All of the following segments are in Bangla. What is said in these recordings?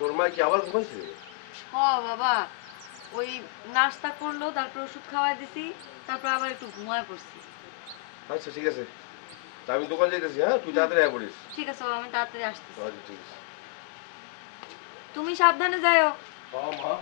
তোর মা কি আবার ঘুমাইছে? বাবা, ওই নাস্তা করলো, তারপর ওষুধ খাওয়াই দিছি, তারপর আবার একটু ঘুমায় পড়ছি। আচ্ছা ঠিক আছে, তা আমি দোকান যাইতেছি। হ্যাঁ, তুই তাড়াতাড়ি আয় পড়িস। ঠিক আছে বাবা, আমি তাড়াতাড়ি আসতেছি। আচ্ছা ঠিক আছে। তুমি সাবধানে যাও। হ্যাঁ মা।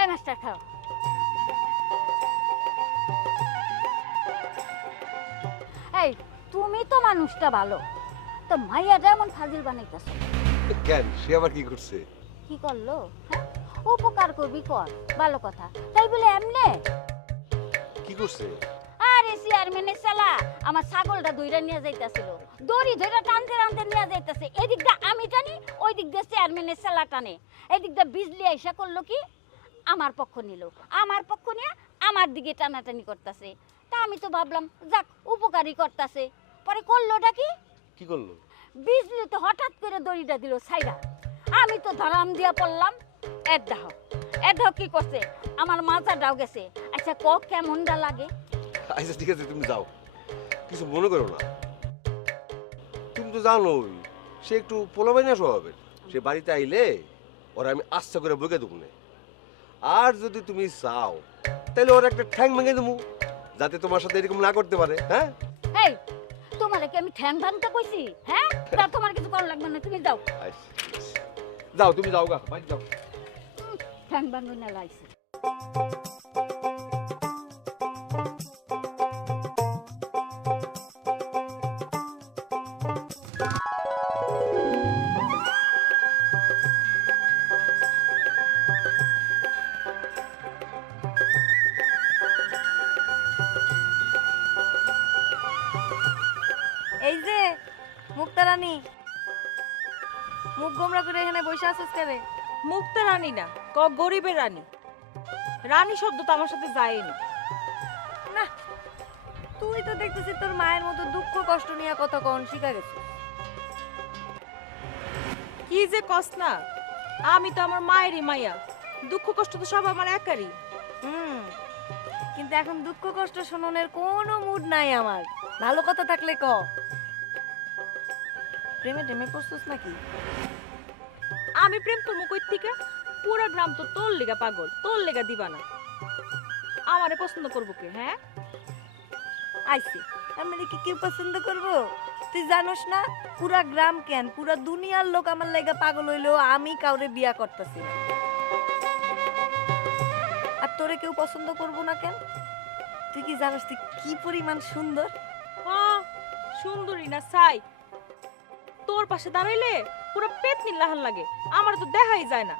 এই মাস্টার খাও। এই তুমি তো মানুষটা ভালো, তো মাইয়াটা এমন ফাজিল বানাইতেছো কেন, সে আবার কি করছে? কি করলো? হ্যাঁ, উপকার করবি কর, ভালো কথা, তাই বলে এমনে? কি করছে? আরে চেয়ারম্যানের শালা আমার ছাগলটা দইরা নিয়ে যাইতাছিল, দড়ি ধইরা টানতে টানতে নিয়ে যাইতাছে, এদিক দিয়ে আমি টানি, ওই দিক দিয়ে চেয়ারম্যানের শালা টানে, এদিক দিয়ে বিজলি আইসা করলো কি, আমার পক্ষ নিল, আমার পক্ষ নিয়ে আমার দিকে টানাটানি করতেছে। তা আমি তো ভাবলাম যাক উপকারী করতেছে, পরে করলোটা কি, কি করলো? বিজলি তো হঠাৎ করে দড়িটা দিল ছাইরা, আমি তো ধরাম দিয়া পড়লাম। এদাও কি করছে, আমার মাথাটাও গেছে। আচ্ছা ক কেমনটা লাগে? আচ্ছা ঠিক আছে, তুমি যাও, কিছু মনে করো না। তুমি তো জানোই সে একটু পোলাবাইনা স্বভাবের, সে বাড়িতে আইলে ওরা আমি আস্তে করে বকে দেবো না। আর যদি তুমি চাও তাহলে ওর একটা ঠ্যাং ভেঙে দেবো, যাতে তোমার সাথে এরকম না করতে পারে। হ্যাঁ, এই তোমারে কি আমি ঠ্যাং ভাঙতে কইছি? হ্যাঁ, তা তোমার কিছু করা লাগবে না, তুমি যাও। আচ্ছা, ঠিক আছে। যাও, তুমি যাও গা, বাড়ি যাও। ঠ্যাং ভাঙবে না লাইছে। এই যে মুক্তা রানী, মুখ গোমরা করে এখানে বসে আছিস কেন? মুক্তা রানী না, গরিবের রানী। রানী শব্দ তো আমার সাথে যায়নি। না, তুই তো দেখতেছিস তোর মায়ের মতো দুঃখ কষ্ট নিয়ে কথা কন শিখা গেছে। কি যে কস না, আমি তো আমার মায়েরই মাইয়া, দুঃখ কষ্ট তো সব আমার একারই। কিন্তু এখন দুঃখ কষ্ট শোনানোর কোনো মুড নাই আমার। ভালো কথা থাকলে ক। প্রেমে টেমে পড়ছিস নাকি? আমি প্রেম করবো কই থেকে? পুরা গ্রাম তো তোর লেগা পাগল, তোর লেগা দিবানা। আমারে পছন্দ করবো কে? হ্যাঁ, আইসি আমি কি কেউ পছন্দ করব? তুই জানোস না পুরা গ্রাম কেন পুরা দুনিয়ার লোক আমার লাগা পাগল হইলেও আমি কাউরে বিয়া করতেছি না। আর তোরে কেউ পছন্দ করব না কেন? তুই কি জানোস তুই কি পরিমাণ সুন্দর? হ্যাঁ সুন্দরী না চাই, তোর পাশে দাঁড়াইলে পুরো পেতনি লাহান লাগে, আমার তো দেখাই যায় না।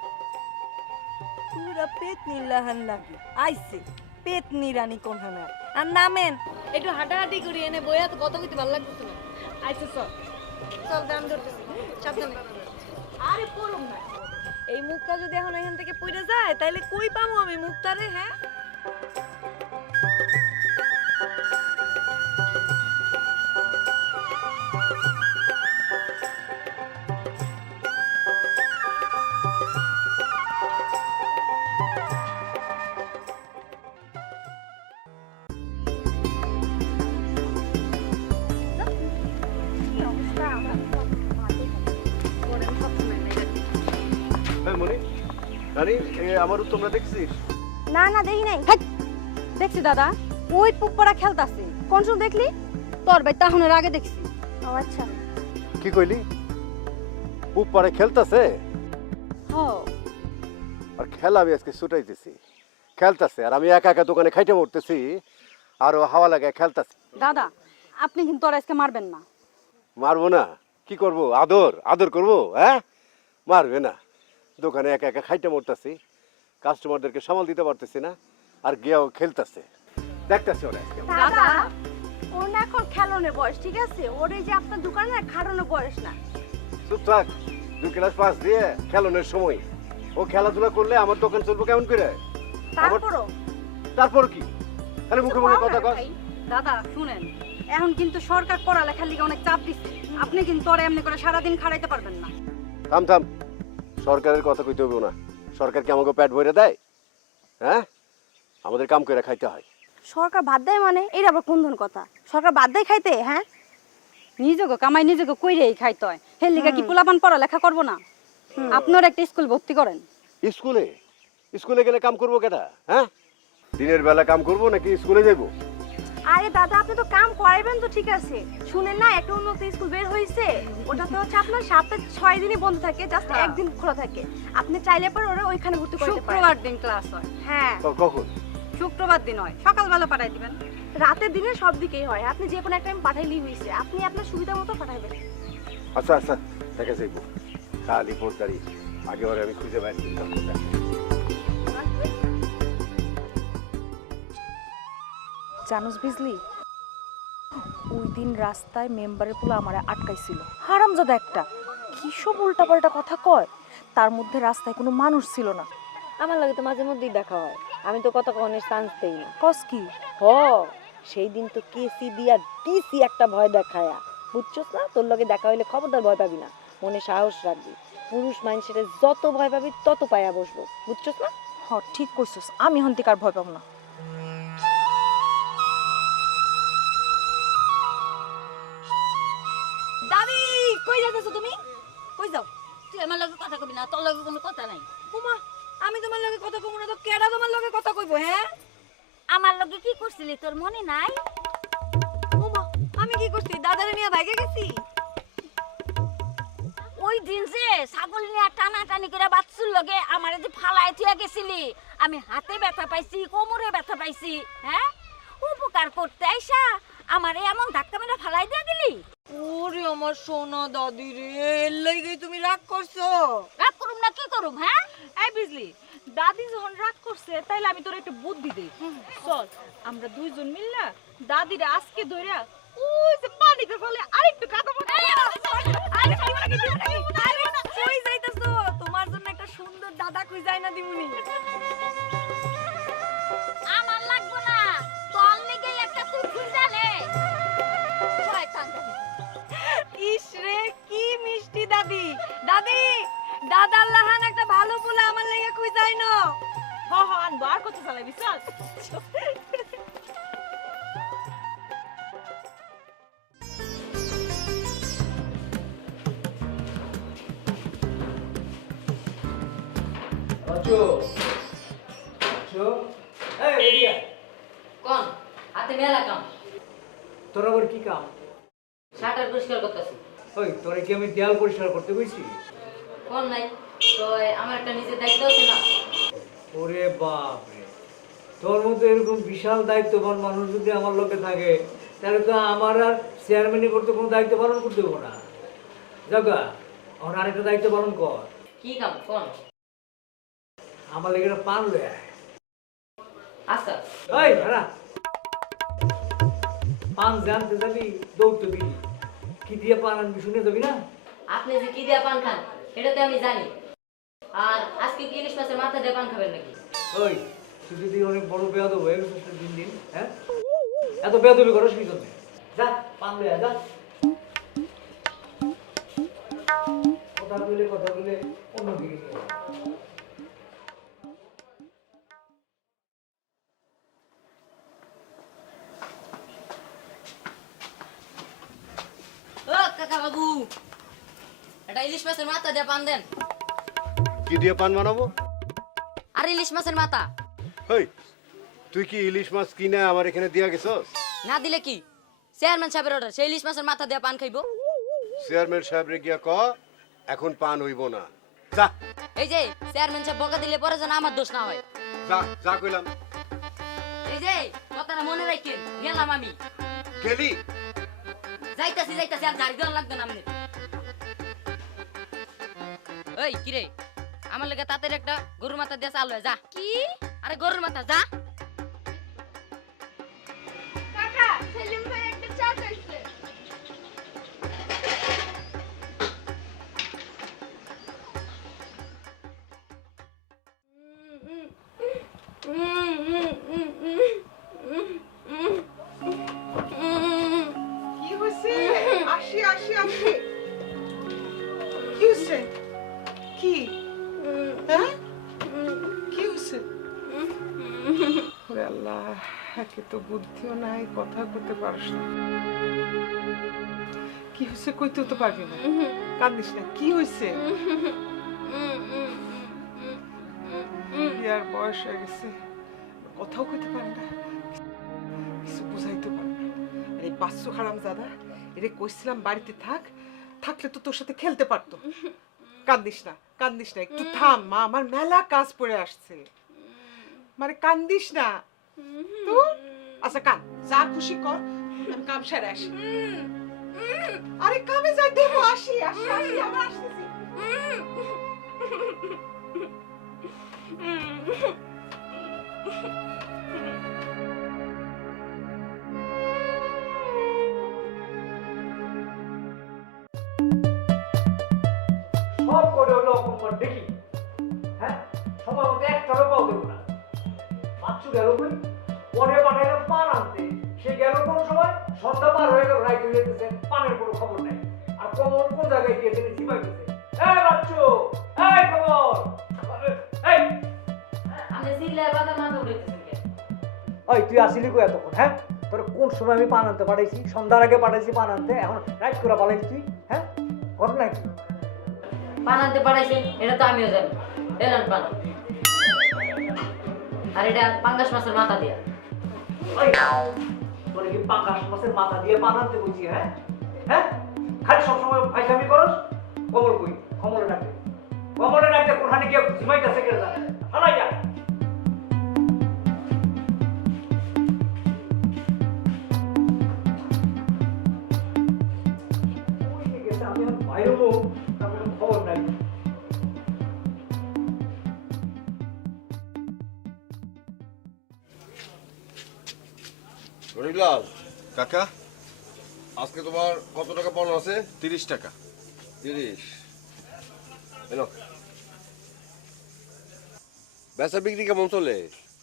পুরা পেতনি লাহান লাগে। আইসে পেতনি রানী কোনখানে? আর নামেন একটু হাঁটাহাঁটি করি, এনে বইয়া তো কত কিছু ভালো লাগতেছে না। আইসে চল চল দাম ধরতেছি, সাবধানে। আরে পড়ুম না। এই মুখটা যদি এখন এখান থেকে পড়ে যায় তাহলে কই পাবো আমি মুখটারে? হ্যাঁ, মনি, রানী, আমার তোমরা দেখছিস? না না দেখি নাই। দেখছি দাদা, ওই পুপ্পরা খেলতাছে। কোন সময় দেখলি? তোর ভাই তাহনের আগে দেখছি। ও আচ্ছা। কি কইলি? উপরে খেলতাছে? ও আর খেলা আমি আজকে ছুটাইতেছি, খেলতাছে, আর আমি একা একা দোকানে খাইতে মরতেছি, আর ও হাওয়া লাগায় খেলতাছে। দাদা, আপনি কিন্তু ওর আজকে মারবেন না। মারবো না? কি করব? আদর আদর করবো? হ্যাঁ, মারবে না। দোকানে একা একা খাইতে মরতেছি, কাস্টমারদেরকে সামাল দিতে পারতেছি না, আর গিয়াও খেলতাছে, দেখতেছে ওরা আজকে। দাদা, ওর না এখন খেলনের বয়স, ঠিক আছে? ওর এই যে আপনার দোকানে খাড়ানোর বয়স না। চুপ থাক, 2 ক্লাস পাস দিয়ে খেলনের সময়। ও খেলাধুলা করলে আমার দোকান চলবো কেমন করে? তারপরও তারপর কি? তাহলে মুখে মুখে কথা কস। দাদা শুনেন, এখন কিন্তু সরকার পড়ালেখার লিগে অনেক চাপ দিচ্ছে। আপনি কিন্তু ওরে এমনি করে সারাদিন খাড়াইতে পারবেন না। থাম থাম, সরকারের কথা কইতে হইব না। সরকার কি আমাকে পেট ভরে দেয়? হ্যাঁ, আমাদের কাম করে খাইতে হয়। সরকার বাদ দেয় মানে এটা আবার কোন ধরনের কথা? সরকার বাদ দেয় খাইতে? হ্যাঁ, নিজেকে কামাই নিজেকে কইরেই খাইতে হয়। হের লিগা কি পোলাপান পড়ালেখা করবো না? আপনার একটা স্কুল ভর্তি করেন। স্কুলে? স্কুলে গেলে কাম করবো কেটা? হ্যাঁ, দিনের বেলা কাম করবো নাকি স্কুলে যাইবো? আরে দাদা, আপনি তো কাম করাইবেন তো ঠিক আছে। শুনেন না, একটা উন্নত স্কুল বের হয়েছে, ওটাতে হচ্ছে আপনার সপ্তাহে 6 দিনই বন্ধ থাকে, জাস্ট একদিন খোলা থাকে। আপনি চাইলে পর ওরা ওইখানে ভর্তি করতে পারেন। শুক্রবার দিন ক্লাস হয়। হ্যাঁ, কখন? শুক্রবার দিন হয়, সকালবেলা পাঠাই দিবেন। রাতের দিনে সব দিকেই হয়, আপনি যে কোনো একটা টাইম পাঠাইলেই হয়েছে। আপনি আপনার সুবিধা মতো পাঠাইবেন। আচ্ছা আচ্ছা, দেখা যাইবো। খালি পোস্টারি আগে ওরে আমি খুঁজে বাইর করতাম। জানুস বিজলি, ওই দিন রাস্তায় মেম্বারের পোলা আমারে আটকাইছিল। হারামজাদা একটা, কি সব উল্টাপাল্টা কথা কয়। তার মধ্যে রাস্তায় কোনো মানুষ ছিল না। আমার লাগে তো মাঝে মধ্যেই দেখা হয়, আমি তো কত কনের চান্স দেই না। কস কি? হ, সেই দিন তো কেসি দিয়া দিছি একটা ভয় দেখায়া, বুঝছস না? তোর লগে দেখা হইলে খবরদার ভয় পাবি না, মনে সাহস রাখবি। পুরুষ মানুষের যত ভয় পাবি তত পায়া বসবো, বুঝছস না? হ, ঠিক কইছস, আমি হন্তিকার ভয় পাবো না। দাদি, কই যাইতেছো তুমি? কই যাও? তুই আমার লগে কথা কবি না, তোর লগে কোনো কথা নাই। উমা, আমি তোমার লগে কথা কইব না তো কেডা তোমার লগে কথা কইবো? হ্যাঁ, আমার লগে কি করছিলি তোর মনে নাই? উমা, আমি কি করছি? দাদারে নিয়ে ভাইগে গেছি। ওই দিন যে ছাগল নিয়ে টানাটানি করে বাচ্চুর লগে আমার যে ফালাই থিয়া গেছিলি, আমি হাতে ব্যথা পাইছি, কোমরে ব্যথা পাইছি। হ্যাঁ, উপকার করতে আইসা আমার এমন ধাক্কা মেরে ফালাই দিয়ে গেলি। ওরে আমার সোনা দাদি রে, এর লাগেই তুমি রাগ করছো? রাগ করুম না কি করুম? হ্যাঁ, এই বিজলি, দাদি যখন রাগ করছে তাইলে আমি তোর একটা বুদ্ধি দেই। চল আমরা দুইজন মিললা দাদিরে আজকে ধইরা ওই যে পানিতে ফেলে আরেকটু কাদা মাখা। কই যাইতেছো? তোমার জন্য একটা সুন্দর দাদা কই যায় না দিমুনি। আমার লাগবো না, তোর লিগে একটা তুই খুঁজালে শয়তান দাদি। ইস রে, কি মিষ্টি দাদি। দাদি, দাদার লাহান একটা ভালো পোলা আমার লাগা কই যায় না। হ হ, আনবো, আর কত চালাবি চল। কোন হাতে মেলা কাম? তোর আবার কি কাম? শাটার পরিষ্কার করতেছি। ওই তোরে কি আমি দেয়াল পরিষ্কার করতে কইছি? কোন নাই তো আমার একটা নিজের দায়িত্ব আছে না? ওরে বাপ রে, তোর মতো এরকম বিশাল দায়িত্ববান মানুষ যদি আমার লোকে থাকে, তাহলে তো আমার আর চেয়ারম্যানই করতে কোনো দায়িত্ব পালন করতে হবো না। জাগা, আমার আরেকটা দায়িত্ব পালন কর। কি কাম কোন? আমার লেগে একটা পান লয়ে আয়। আচ্ছা এই দাঁড়া, পান জানতে যাবি দৌড়তে দিবি, কি দিয়ে পান আনবি শুনে যাবি না? আপনি যে কি দিয়ে পান খান সেটা তো আমি জানি। আর আজকে কি ইলিশ মাছের মাথা দিয়ে পান খাবেন নাকি? ওই তুই যদি অনেক বড় বেয়াদব হয়ে গেছিস দিন দিন, হ্যাঁ? এত বেয়াদবি করস কি জন্য? যা পান লয়ে আয়, যা। কথা বলে অন্যদিকে নিয়ে যা। ও কাকা বাবু, এটা ইলিশ মাছের মাথা দিয়ে পান দেন। কি দিয়ে পান বানাবো? আর ইলিশ মাছের মাথা হেই, তুই কি ইলিশ মাছ কিনে আমার এখানে দিয়া গেছস? না দিলে কি চেয়ারম্যান সাহেবের অর্ডার, সেই ইলিশ মাছের মাথা দিয়ে পান খাইবো। চেয়ারম্যান সাহেব রে গিয়া ক এখন পান হইব না। যা এই যে চেয়ারম্যান সাহেব বকা দিলে পরে যেন আমার দোষ না হয়। যা যা কইলাম। এই যে কথাটা মনে রাখেন, গেলাম আমি। গেলি? যাইতাছি যাইতাছি, আর গাড়ি দেওয়ার লাগবে না আপনি। ওই কিরে, আমার লেগে তাদের একটা গরুর মাথা দিয়ে চাল হয়ে যা। কি? আরে গরুর মাথা যা। কাকা, সেলিম ভাই একটা চা চাইছে। হ্যাঁ কি হয়েছে? ওরে আল্লাহ, একে তো বুদ্ধিও নাই, কথা বলতে পারিস না। কি হয়েছে কইতেও তো পারবি না, কান্দিস না। কি হয়েছে? বিয়ার বয়স হয়ে গেছে, কথাও কইতে পারে না, কিছু বুঝাইতে পারে না। আর এই বাচ্চু হারাম দাদা, এরে কইছিলাম বাড়িতে থাক, থাকলে তো তোর সাথে খেলতে পারতো। কান্দিস না, কান্দিস না, একটু থাম মা, আমার মেলা কাজ পড়ে আসছে। মানে কান্দিস না তো। আচ্ছা কান, যা খুশি কর, আমি কাম সেরে আসি। আরে কামে যাই, দেবো, আসি আসি আসি, আবার আসতেছি। সব করে হলো অপমান দেখি, হ্যাঁ সবার মধ্যে একটারও পাও দেবো না। বাচ্চু গেল কই? পরে পাঠাইলাম পান আনতে, সে গেল কোন সময়? সন্ধ্যা পার হয়ে গেল, রাইতে যেতেছে, পানের কোনো খবর নাই। আর কমল কোন জায়গায় গিয়েছে? ঝিমাইতেছে। এই বাচ্চু, এই কমল, এই আমি সিলে বাদা মাথা উঠাইতেছি কে? ওই তুই আসিলি কই এতক্ষণ? হ্যাঁ তোর কোন সময় আমি পান আনতে পাঠাইছি? সন্ধ্যার আগে পাঠাইছি পান আনতে, এখন রাইট করে পালাইছি তুই? হ্যাঁ ঘটনা কি? পান আনতে পাঠাইছেন এটা তো আমিও জানি। এলেন পান। আর এটা পাঙ্গাস মাছের মাথা দিয়া। ওই তোর কি পাঙ্গাস মাছের মাথা দিয়ে পান আনতে বলছি? হ্যাঁ হ্যাঁ খালি সবসময় ফাইজামি করস। কমল কই? কমলে ডাকতে, কমলে ডাকতে কোনখানে গিয়ে ঝিমাইতেছে কে জানে? হালাই যা। আমি এখন বাইরে তারপরে খবর নাই। রহিলাল, কাকা আজকে তোমার কত টাকা পাওনা আছে? 30 টাকা। 30। এলো, বেচা বিক্রি কেমন চলে?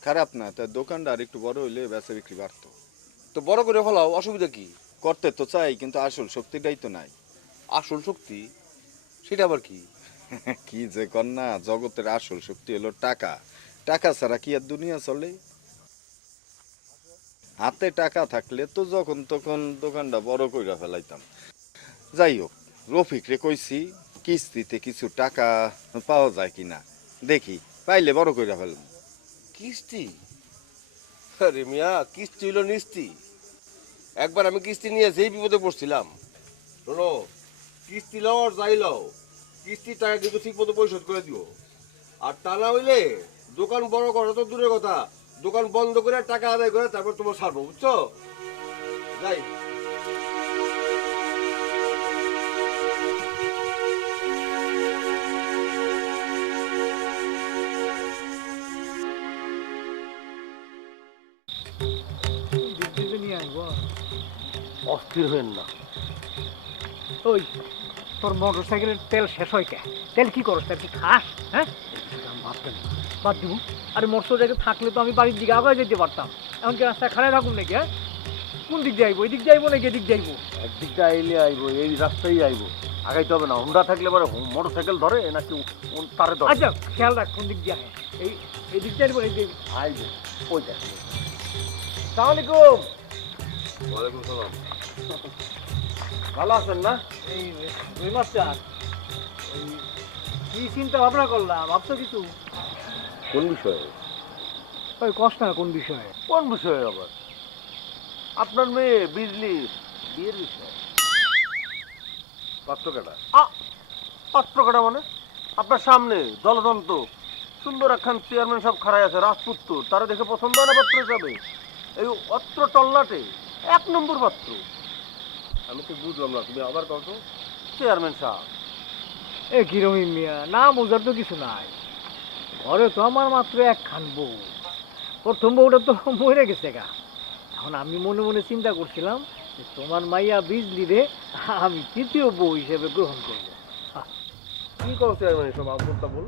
খারাপ না, তার দোকানটা আর একটু বড় হইলে বেচা বিক্রি বাড়তো। তো বড় করে ফেলাও, অসুবিধা কি? করতে তো চাই, কিন্তু আসল শক্তিটাই তো নাই। আসল শক্তি সেটা আবার কি? কি যে কন্যা, জগতের আসল শক্তি হলো টাকা। টাকা ছাড়া কি আর দুনিয়া চলে? হাতে টাকা থাকলে তো যখন তখন দোকানটা বড় কইরা ফেলাইতাম। যাই হোক, রফিক রে কইছি কিস্তিতে কিছু টাকা পাওয়া যায় কিনা দেখি, পাইলে বড় কইরা ফেলাম। কিস্তি? আরে মিয়া, কিস্তি হইল নিস্তি। একবার আমি কিস্তি নিয়ে যেই বিপদে পড়ছিলাম। শোনো, কিস্তি লও আর যাই লও, কিস্তির টাকা কিন্তু ঠিক মতো পরিশোধ করে দিও। আর তা না হইলে দোকান বড় করা তো দূরের কথা, দোকান বন্ধ করে টাকা আদায় করে তারপর তোমার ছাড়বো, বুঝছো? যাই। অস্থির হইন না। ওই তোর মোটর সাইকেলের তেল শেষ হয় কে? তেল কি করস? তেল কি খাস? হ্যাঁ বাদ দিব। আরে মোটর সাইকেল থাকলে তো আমি বাড়ির দিকে আগে যেতে পারতাম। এখন কি রাস্তায় খাড়ায় থাকুন নাকি? হ্যাঁ কোন দিক দিয়ে আইবো? এই দিক দিয়ে আইবো নাকি এদিক দিয়ে আইবো? একদিকটা আইলে আইবো, এই রাস্তায় আইবো, আগাইতে হবে না। হুন্ডা থাকলে পরে মোটর সাইকেল ধরে নাকি তারে ধরে? আচ্ছা খেয়াল রাখ কোন দিক দিয়ে আয়। এই দিক দিয়ে আইবো, এই দিক আইবো ওইটা। সালাম আলাইকুম। ওয়ালাইকুম সালাম। ভালো আছেন না? এই দুই মাস চার কি চিন্তা ভাবনা করলাম? ভাবছো কিছু? কোন বিষয়ে? ওই কষ্ট না কোন বিষয়ে? কোন বিষয়ে আবার? আপনার মেয়ে বিজলি বিয়ের বিষয়ে। পাত্র কাটা? পাত্র কাটা মানে? আপনার সামনে জলদন্ত সুন্দর একখান চেয়ারম্যান সব খাড়াই আছে, রাজপুত্র, তারা দেখে পছন্দ হয় না পাত্র হিসাবে? এই অত্র টল্লাটে 1 নম্বর পাত্র। আমি তো বুঝলাম না, তুমি আবার কত? চেয়ারম্যান সাহেব। এ কিরমি মিয়া, না বোঝার তো কিছু নাই। ঘরে তো আমার মাত্র একখান বউ, প্রথম বউটা তো মরে গেছে গা। এখন আমি মনে মনে চিন্তা করছিলাম যে তোমার মাইয়া বিজলি রে আমি তৃতীয় বউ হিসেবে গ্রহণ করবো। কি করছো চেয়ারম্যান? সব আবদ্ধতা বল।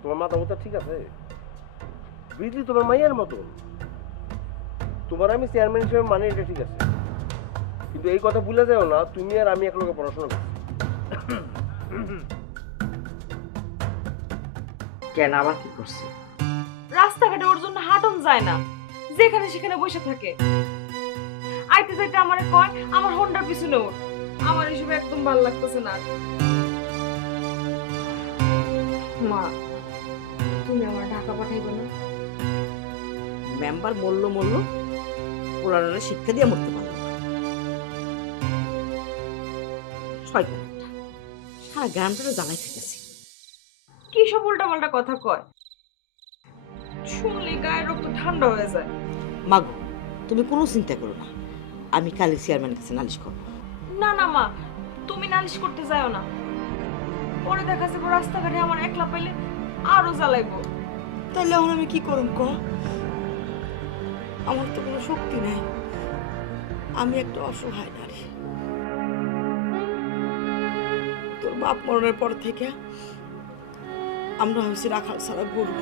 তোমার মাথা মাথা ঠিক আছে? বিজলি তোমার মাইয়ার মতন। তোমার আমি চেয়ারম্যান হিসেবে মানে এটা ঠিক আছে, কিন্তু এই কথা ভুলে যাও না তুমি আর আমি একলগে পড়াশোনা করছি। কেন আবার কি করছে? রাস্তাঘাটে ওর জন্য হাঁটন যায় না, যেখানে সেখানে বসে থাকে। আইতে যাইতে আমারে কয় আমার হোন্ডার পিছনে ওঠ। আমার এসব একদম ভালো লাগতেছে না। মা, তুমি আমার ঢাকা পাঠাইবে না? মেম্বার মরল পোলারে শিক্ষা দিয়ে মরতে পারলো না। শয়তান একটা, সারা গ্রামটা জ্বালাই খাইতেছে। কি সব উল্টাপাল্টা কথা কয়, শুনলে গায়ের রক্ত ঠান্ডা হয়ে যায়। মাগো, তুমি কোনো চিন্তা করো না, আমি কালি চেয়ারম্যানের কাছে নালিশ করবো। না না মা, তুমি নালিশ করতে যাও না। পরে দেখা যাবে রাস্তাঘাটে আমার একলা পাইলে আরো জ্বালাইবো। তাহলে এখন আমি কি করব ক? আমার তো কোনো শক্তি নাই, আমি একটা অসহায় নারী। তোর বাপ মরণের পর থেকে আমরা হয়েছি রাখাল ছাড়া গরু।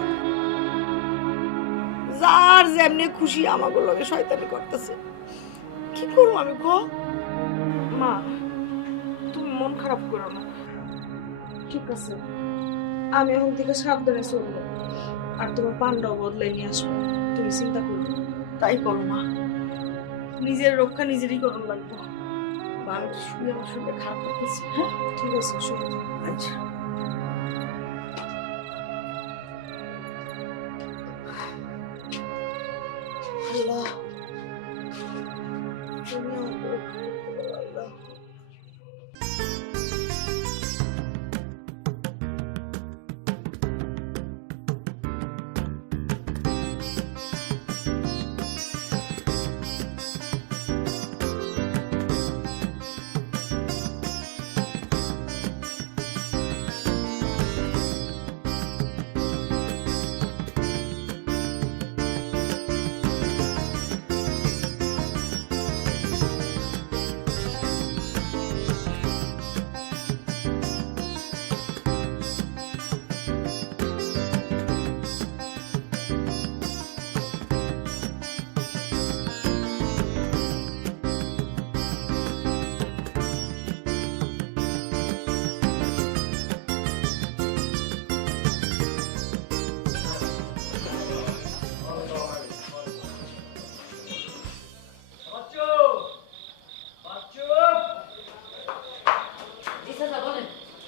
যার যেমনি খুশি আমাকে লগে শয়তানি করতেছে। কি করবো আমি ক? মা, তুমি মন খারাপ করো না। ঠিক আছে, আমি এখন থেকে সাবধানে চলবো, আর তোমার পান্ডাও বদলাই নিয়ে আসবো। তুমি চিন্তা করো না। তাই করো মা, নিজের রক্ষা নিজেরই করুন লাগবে। বা আমি তো শুয়ে আমার শরীরে খারাপ করতেছি। হ্যাঁ ঠিক আছে, শুয়ে যাও। আচ্ছা। আল্লাহ, তুমি আমাকে রক্ষা করতে পারো আল্লাহ।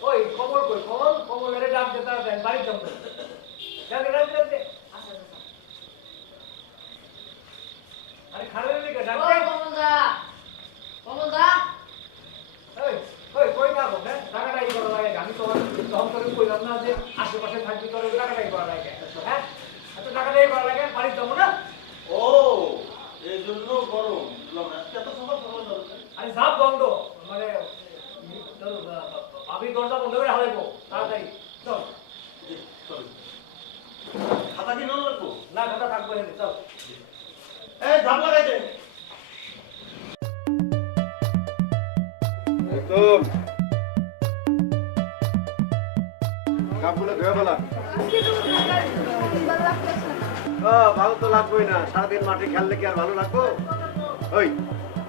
ওই কমল কই? কমলের ডাক দে, তাড়াতাড়ি বাড়ি যাও। ডাক দে। আরে খারাপ হয়ে গেছে, ডাক দে। কমলদা ওই কই যাবো? হ্যাঁ, টাকাটাই করা লাগে। আমি তো তখন করে কইলাম না যে আশেপাশে থাকবি, তোর টাকাটাই করা লাগে। হ্যাঁ, এত টাকাটাই করা লাগে, বাড়ি যাবো না। ও, এই জন্য গরম। এত সকাল সকাল দরকার। আরে সব বন্ধ, মানে আমি দরজা বন্ধ করে হারাইবো। তাড়াতাড়ি চল। খাতা কি নন রাখবো? না, খাতা থাকবে না, চল। এই ধাপ লাগাই দে। তো কাপগুলো ধুয়ে ফেলা। ভালো তো লাগবেই না, সারাদিন মাঠে খেললে কি আর ভালো লাগবো? ওই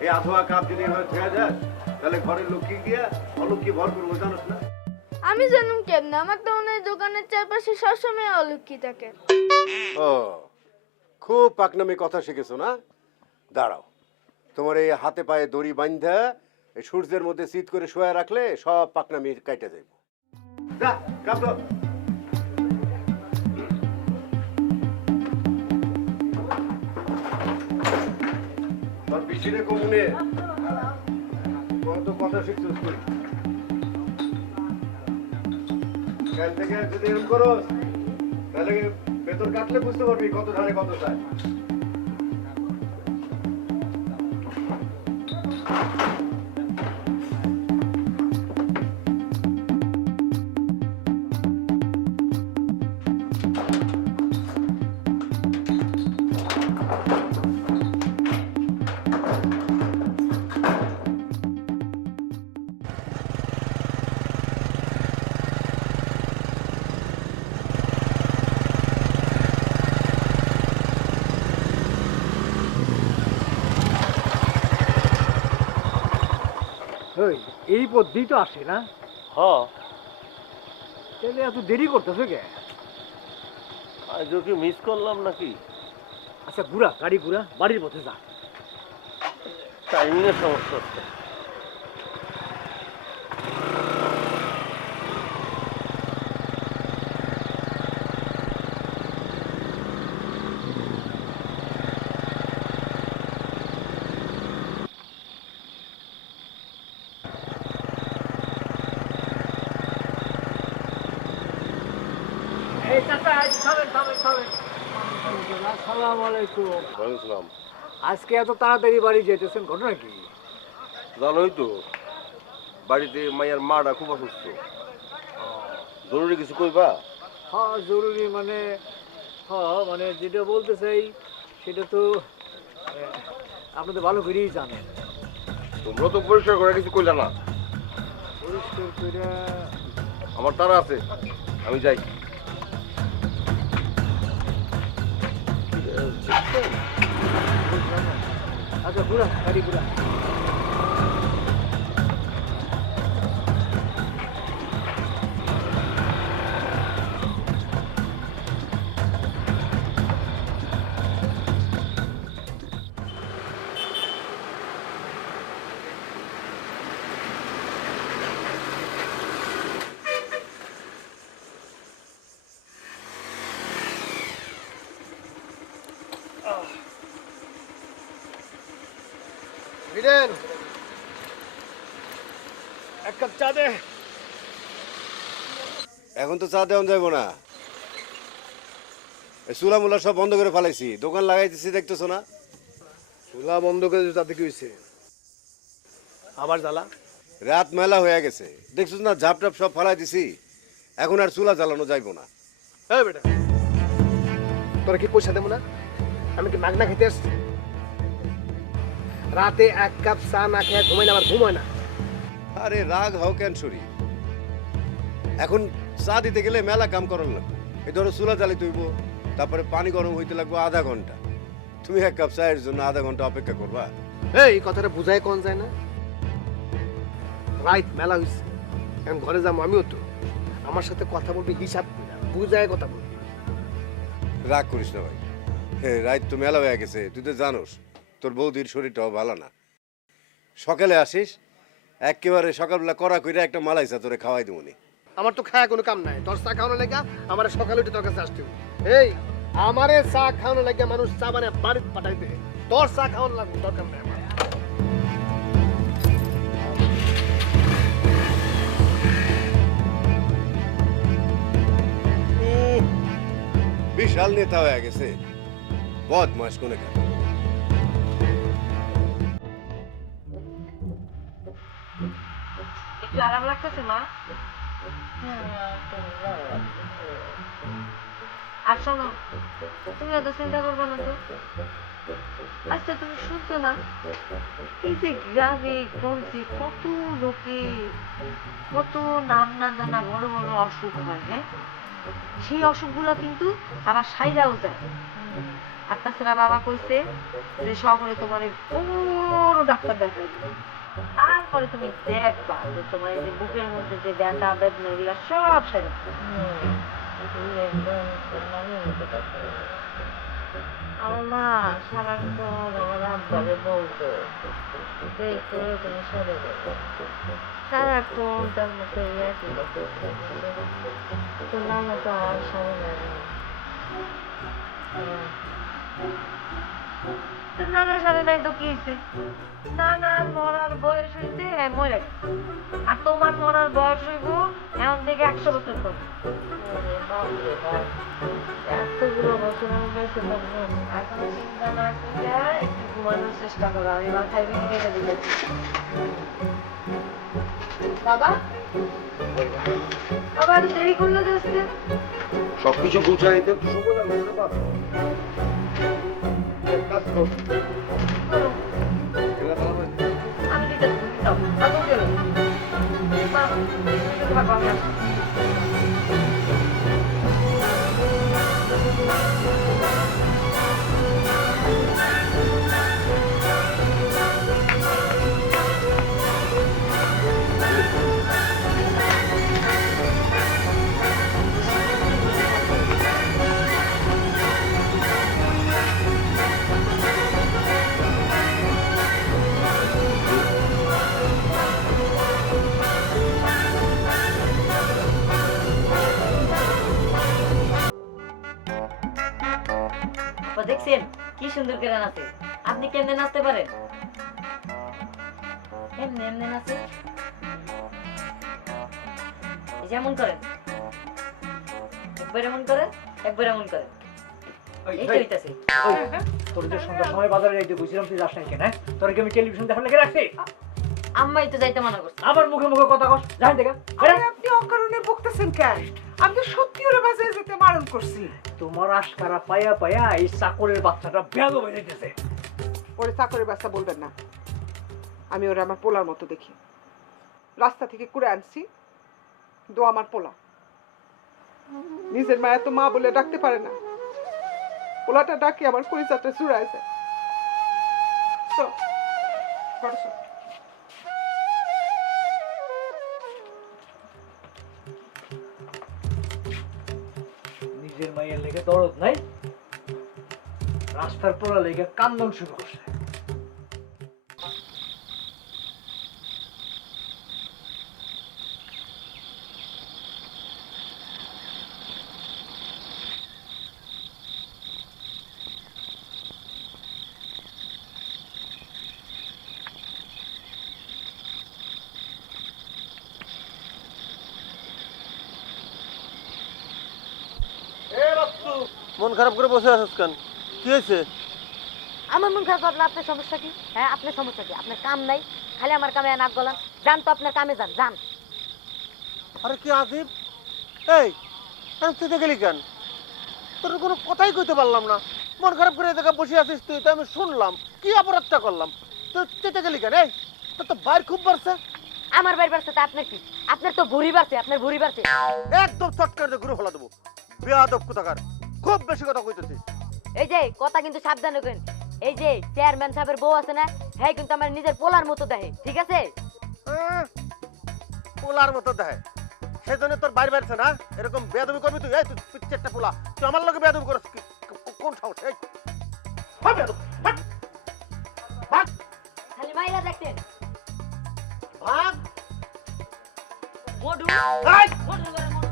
এই আধোয়া কাপ যদি এভাবে ধুয়ে যায়, তাহলে ঘরের লক্ষ্মী গিয়া অলক্ষ্মী ভর করবো, জানোস না? আমি জানুম কেমনে? আমার তো মনে হয় দোকানের চারপাশে সবসময় অলক্ষী থাকে। ও, খুব পাকনামি কথা শিখেছো না? দাঁড়াও, তোমার এই হাতে পায়ে দড়ি বাঁধা এই সূর্যের মধ্যে শীত করে শোয়া রাখলে সব পাকনামি কাইটা যাইব। যা কাপ দাও। তোর পিছিয়ে কমুনে কত কথা শিখছিস তুই? কাল থেকে যদি এরকম করো, তাহলে বেতন কাটলে বুঝতে পারবি কত ধারে কত চায়। এই পদ্ধতি তো আসে না? হ্যাঁ, তাহলে এত দেরি করতেছে কে? আজও কি মিস করলাম নাকি? আচ্ছা ঘুরা গাড়ি ঘুরা, বাড়ির পথে যা। টাইমিংয়ের সমস্যা হচ্ছে। এই চাচা, থামেন থামেন থামেন। আসসালামু আলাইকুম। ওয়ালাইকুম। আজকে এত তাড়াতাড়ি বাড়ি যেতেছেন, ঘটনা কি? জানোই তো বাড়িতে মায়ের মাটা খুব অসুস্থ। জরুরি কিছু কইবা? হ্যাঁ জরুরি মানে, হ্যাঁ মানে যেটা বলতে চাই সেটা তো আপনি তো ভালো করেই জানেন। তোমরা তো পরিষ্কার করে কিছু কইলা না। পরিষ্কার করে আমার তারা আছে, আমি যাই। আচ্ছা ঘুরা গাড়ি ঘুরা। বিরেন, এক কাপ চা দে। এখন তো চা দেওয়া যাইব না, চুলা মুলা সব বন্ধ করে ফেলাইছি, দোকান লাগাইতেছি দেখতেছো না? চুলা বন্ধ করে তাতে কি হয়েছে? আবার জ্বালা? রাত মেলা হয়ে গেছে, দেখছো না ঝাপ টাপ সব ফালাই দিছি, এখন আর চুলা জ্বালানো যাইব না। হ্যাঁ বেটা, তোরা কি পয়সা দেবো না? আমি কি মাগনা খেতে আসছি? রাতে এক কাপ চা না খেয়ে ঘুমাই না, আমার ঘুম হয় না। আরে রাগ হও কেন শরীর, এখন চা দিতে গেলে মেলা কাম করার লাগবে। এই ধরো চুলা জ্বালি তুইব, তারপরে পানি গরম হইতে লাগবে আধা ঘন্টা। তুমি এক কাপ চায়ের জন্য আধা ঘন্টা অপেক্ষা করবা? এই কথাটা বুঝাই কোন যায় না? রাইট মেলা হয়েছে, এখন ঘরে যাবো আমিও তো। আমার সাথে কথা বলবি হিসাব করে, বুঝায় কথা বলবি। রাগ করিস না ভাই, রাত তো মেলা হয়ে গেছে, তুই তো জানোস তোর বৌদির শরীরটাও ভালো না। সকালে আসিস, একেবারে সকালবেলা কড়া কইরা একটা মালাই চা তোরে খাওয়াই দেবনি। আমার তো খাওয়া কোনো কাম নাই, তোর চা খাওয়ানোর লেগা আমার সকালে উঠে তোর কাছে আসতে হবে। এই আমারে চা খাওয়ানোর লেগে মানুষ চা বানিয়ে বাড়িতে পাঠাইতে, তোর চা খাওয়ানোর লাগবে দরকার নাই আমার। বিশাল নেতা হয়ে গেছে, বদমাস কোনে কেন। একটু আরাম লাগতেছে মা? আর শোনো, তুমি এত চিন্তা করবো না তো। আচ্ছা তুমি শুনছো না, এই যে গ্রামে গঞ্জে কত লোকে কত নাম না জানা বড় বড় অসুখ হয়, হ্যাঁ? সেই অসুখগুলো কিন্তু আবার সাইরাও যায়। আর তাছাড়া বাবা কইছে যে শহরে তোমার বড় ডাক্তার দেখাই দিবে, তারপরে তুমি দেখবা যে তোমার এই যে বুকের মধ্যে যে ব্যথা বেদনা এগুলো সব সেরে আমার মা সারাক্ষণ আমার আব্বারে বলতো দেখো তুমি সরে যাবে, সারাক্ষণ তার মুখে একই কথা। তো নানা তো আর সামনে নানা সারে নাই তো কি হয়েছে? নানার মরার বয়স হয়েছে, মরে গেছে। আর তোমার মরার বয়স হইব এখন থেকে 100 বছর পর। এতগুলো বছর আমি বেঁচে থাকবো, এখন চিন্তা না করে একটু ঘুমানোর চেষ্টা করো। আমি মাথায় রেখে দিয়েছি। বাবা বাবা এত দেরি করলো যাচ্ছে? সবকিছু গুছিয়ে নিতে একটু সময় লাগবে না বাবা। আমি দিতে থাকো, আমি আসছি। দেখছেন কি সুন্দর করে নাচে। আপনি কেমনে নাচতে পারেন? এমনি এমনি নাচে, যেমন করেন, একবার এমন করেন, একবার এমন করেন। এই তো হইতাছে। তোর যে সন্ধ্যার সময় বাজারে যাইতে বুঝছিলাম তুই যাস না কেন? তোর কি আমি টেলিভিশন দেখার লেগে রাখছি? আম্মাই তো যাইতে মানা করছে। আবার মুখে মুখে কথা কস, যাই দেখা। আরে আপনি অকারণে বকতেছেন কেন? আমি তো সত্যি ওরে বাজারে যেতে বারণ করছি। তোমার আশকারা পায়া পায়া এই চাকরের বাচ্চাটা বেয়াদব হয়ে যাইতেছে। ওরে চাকরের বাচ্চা বলবেন না। আমি ওরে আমার পোলার মতো দেখি। রাস্তা থেকে কুড়ে আনছি, দো আমার পোলা। নিজের মায়া তো মা বলে ডাকতে পারে না, পোলাটা ডাকি আমার কলিজাটা চুড়ায় যায়। চল, ঘরে চল। নিজের মায়ের লেগে দরদ নাই, রাস্তার পোড়া লেগে কান্দন শুরু করছে। মন খারাপ করে বসে আছিস কেন? কি হয়েছে? আমার মন খারাপ করলে আপনার সমস্যা কি? হ্যাঁ, আপনার সমস্যা কি? আপনার কাম নাই, খালি আমার কামে নাক গলান। যান তো আপনার কামে, যান যান। আরে কি আজিব! এই তুই গেলি কেন? তোর কোনো কথাই কইতে পারলাম না। মন খারাপ করে দেখা বসে আছিস তুই, তো আমি শুনলাম। কি অপরাধটা করলাম? তুই চেতে গেলি কেন? এই তোর তো বাইর খুব বাড়ছে। আমার বাড়ি বাড়ছে তা আপনার কি? আপনার তো ভুঁড়ি বাড়ছে, আপনার ভুঁড়ি বাড়ছে। একদম চটকার দিয়ে ঘুরে ফেলা দেবো। বেয়াদব কোথাকার, খুব বেশি কথা কইতেছিস। এই যে কথা কিন্তু সাবধানে কইন। এই যে চেয়ারম্যান সাহেবের বউ আছে না, হ্যাঁ কিন্তু আমার নিজের পোলার মতো দেখে, ঠিক আছে? পোলার মতো দেখে, সেজন্য তোর বাইরে বাড়ছে না? এরকম বেয়াদবি করবি তুই? এই তুই পিচ্ছেরটা পোলা, তুই আমার লোকে বেয়াদবি করছ কোন সাহস? এই ভাগ বেয়াদব, ভাগ ভাগ খালি মাইরা দেখতেন। ভাগ মডু এই মডু করে মডু।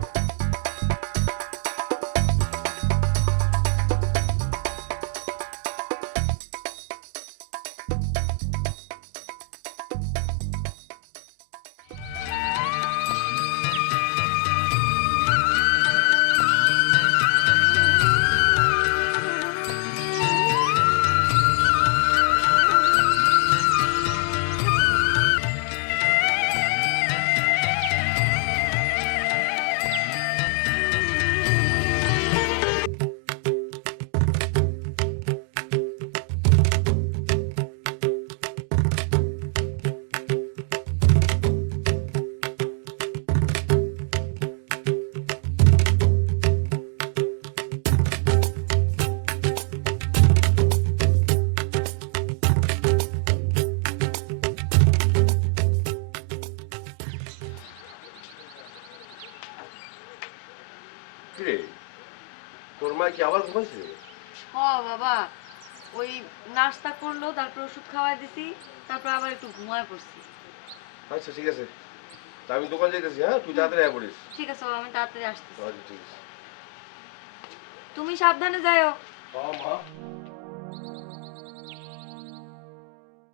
তোর মা কি আবার ঘুমাইছে? বাবা, ওই নাস্তা করলো, তারপর ওষুধ খাওয়াই দিছি, তারপর আবার একটু ঘুমায় পড়ছি। আচ্ছা ঠিক আছে, তা আমি দোকান যাইতেছি। হ্যাঁ, তুই তাড়াতাড়ি আয় পড়িস। ঠিক আছে বাবা, আমি তাড়াতাড়ি আসতেছি। আচ্ছা ঠিক আছে। তুমি সাবধানে যাও। মা